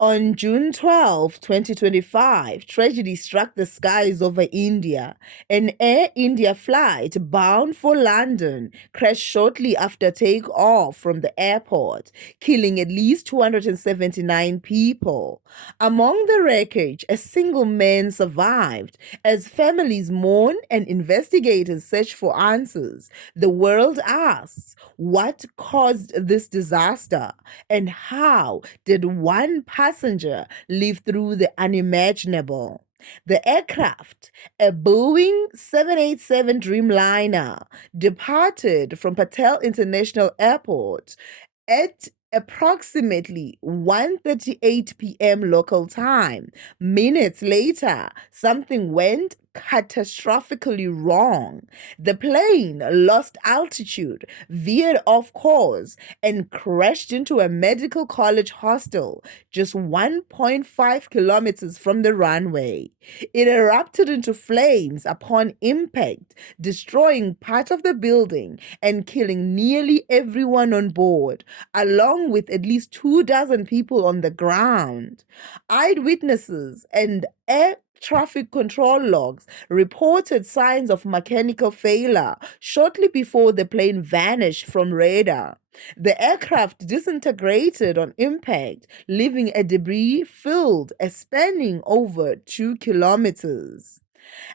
On June 12, 2025, tragedy struck the skies over India. An Air India flight bound for London crashed shortly after takeoff from the airport, killing at least 279 people. Among the wreckage, a single man survived. As families mourn and investigators search for answers, the world asks, what caused this disaster? And how did one passenger live through the unimaginable? The aircraft, a Boeing 787 Dreamliner, departed from Patel International Airport at approximately 1:38 p.m. local time. Minutes later, something went catastrophically wrong. The plane lost altitude, veered off course, and crashed into a medical college hostel just 1.5 kilometers from the runway. It erupted into flames upon impact, destroying part of the building and killing nearly everyone on board, along with at least 2 dozen people on the ground. Eyewitnesses and air traffic control logs reported signs of mechanical failure shortly before the plane vanished from radar. The aircraft disintegrated on impact, leaving a debris field spanning over 2 kilometers.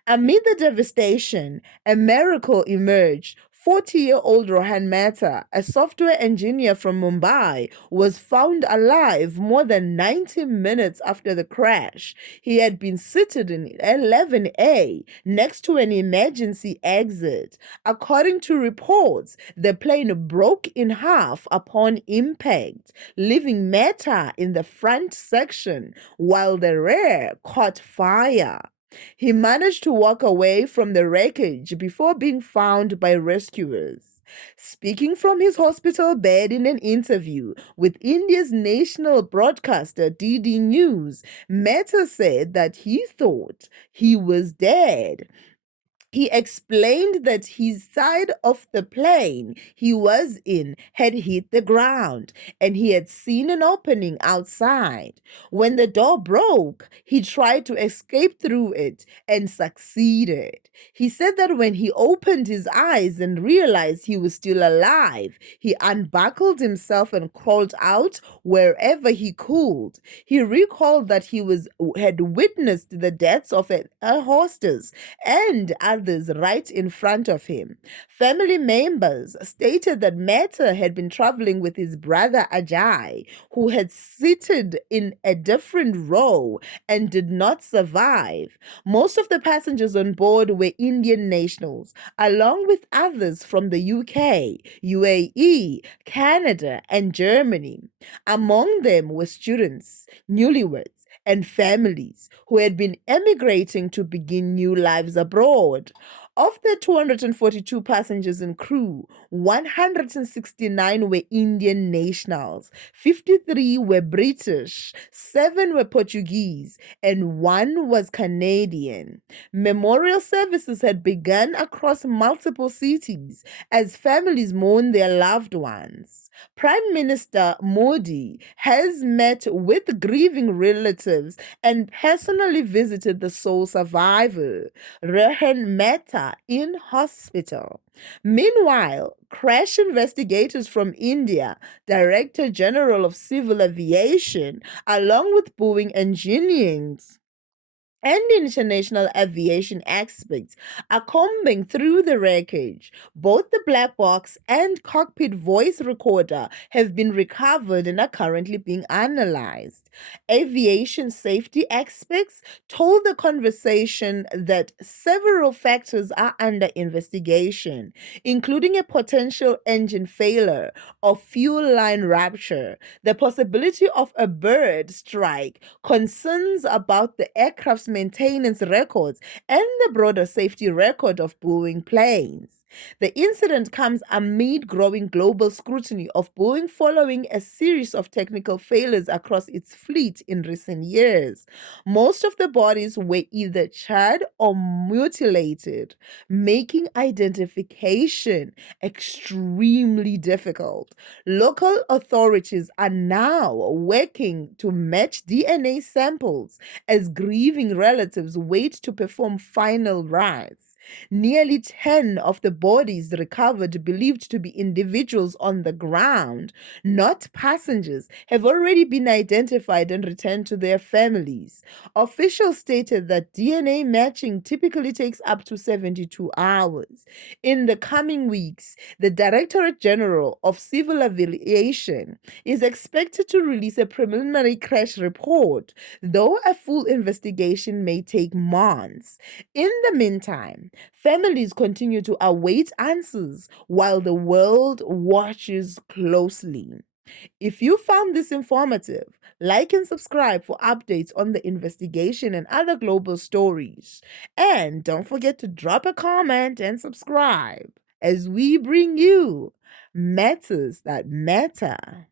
Amid the devastation, a miracle emerged. 40-year-old Rohan Mehta, a software engineer from Mumbai, was found alive more than 90 minutes after the crash. He had been seated in 11A next to an emergency exit. According to reports, the plane broke in half upon impact, leaving Mehta in the front section while the rear caught fire. He managed to walk away from the wreckage before being found by rescuers. Speaking from his hospital bed in an interview with India's national broadcaster DD News, Mehta said that he thought he was dead. He explained that his side of the plane he was in had hit the ground and he had seen an opening outside. When the door broke, he tried to escape through it and succeeded. He said that when he opened his eyes and realized he was still alive, he unbuckled himself and crawled out wherever he could. He recalled that had witnessed the deaths of a hostess and others right in front of him. Family members stated that Mehta had been traveling with his brother Ajay, who had seated in a different row and did not survive. Most of the passengers on board were Indian nationals, along with others from the UK, UAE, Canada, and Germany. Among them were students, newlyweds, and families who had been emigrating to begin new lives abroad. Of the 242 passengers and crew, 169 were Indian nationals, 53 were British, 7 were Portuguese, and 1 was Canadian. Memorial services had begun across multiple cities as families mourn their loved ones. Prime Minister Modi has met with grieving relatives and personally visited the sole survivor, Rehan Mehta, in hospital. Meanwhile, crash investigators from India, Director General of Civil Aviation, along with Boeing engineers and international aviation experts are combing through the wreckage. Both the black box and cockpit voice recorder have been recovered and are currently being analyzed. Aviation safety experts told the conversation that several factors are under investigation, including a potential engine failure or fuel line rupture, the possibility of a bird strike, concerns about the aircraft's maintenance records, and the broader safety record of Boeing planes. The incident comes amid growing global scrutiny of Boeing following a series of technical failures across its fleet in recent years. Most of the bodies were either charred or mutilated, making identification extremely difficult. Local authorities are now working to match DNA samples as grieving relatives wait to perform final rites. Nearly 10 of the bodies recovered, believed to be individuals on the ground, not passengers, have already been identified and returned to their families. Officials stated that DNA matching typically takes up to 72 hours. In the coming weeks, the Directorate General of Civil Aviation is expected to release a preliminary crash report, though a full investigation may take months. In the meantime, families continue to await answers while the world watches closely. If you found this informative, like and subscribe for updates on the investigation and other global stories. And don't forget to drop a comment and subscribe as we bring you matters that matter.